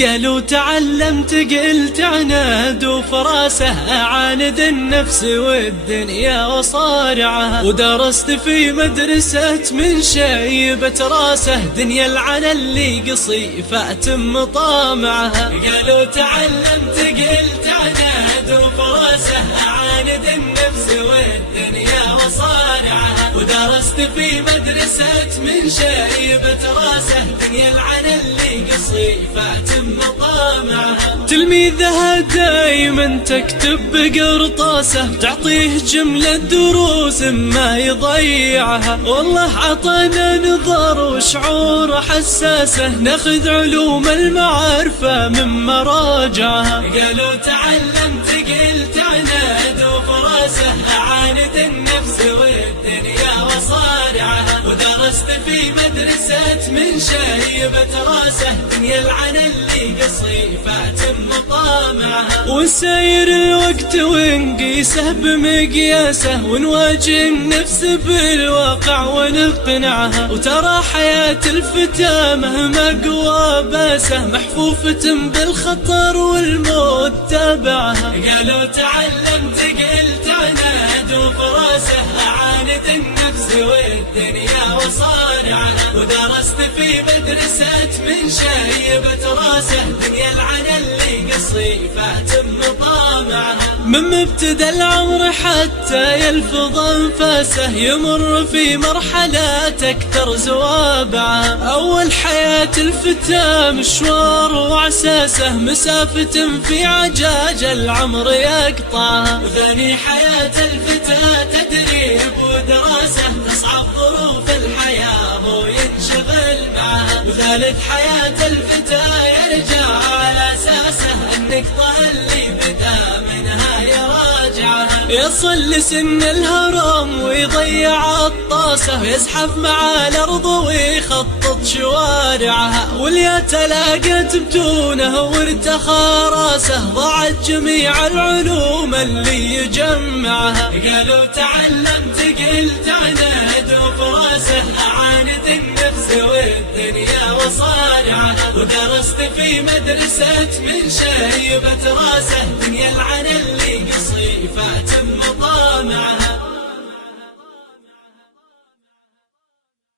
قالوا تعلمت قلت عناد وفراسة، أعاند النفس والدنيا وصارعها، ودرست في مدرسة من شيبة راسه، دنيا العنا اللي قصي فاتم مطامعها. قالوا تعلمت قلت عناد وفراسة، أعاند النفس والدنيا وصارعها، ودرست في مدرسة من شيبة راسه، دنيا العنا اللي قصي فاتم مطامعها. تلميذها دايما تكتب بقرطاسه، تعطيه جملة دروس ما يضيعها، والله عطانا نظر وشعور حساسه، ناخذ علوم المعرفة من مراجعها. قالوا تعلمت قلت عناد وفراسه، أعاند النفس والدنيا وصارعها، ودرست في مدرسة من شيبة راسه، دنيا العنا اللي قصي فاتم مطامعها. وساير الوقت ونقيسه بمقياسه، ونواجه النفس بالواقع ونقنعها، وترى حياة الفتى مهما قوى باسه، محفوفة بالخطر والموت تابعها. قالوا تعلمت قلت عناد وفراسه، أعاند النفس والدنيا وصارعها، ودرست في مدرسة من شيبة راسه، دنيا العنا اللي قصي فاتم مطامعها. من مبتدى العمر حتى يلفظ انفاسه، يمر في مرحلات اكثر زوابعها، اول حياة الفتى مشوار وعساسه، مسافة في عجاج العمر يقطعها، وثاني حياة الفتى تدريب ودراسة، تصعب ظروف الحياة وينشغل معها، وثالث حياة الفتى يرجع على اساسه، النقطة اللي بدا منها يراجعها، يصل لسن الهرم ويضيع الطاسة، يزحف مع الارض ويخطط شوارعها، واليا تلاقت بتونه وارتخى راسه، ضاعت جميع العلوم اللي يجمعها. قالوا تعلمت قلت عناد وفراسه، أعاند النفس والدنيا وصارعها، ودرست في مدرسة من شيبة راسه، دنيا العنا اللي قصي فاتم مطامعها.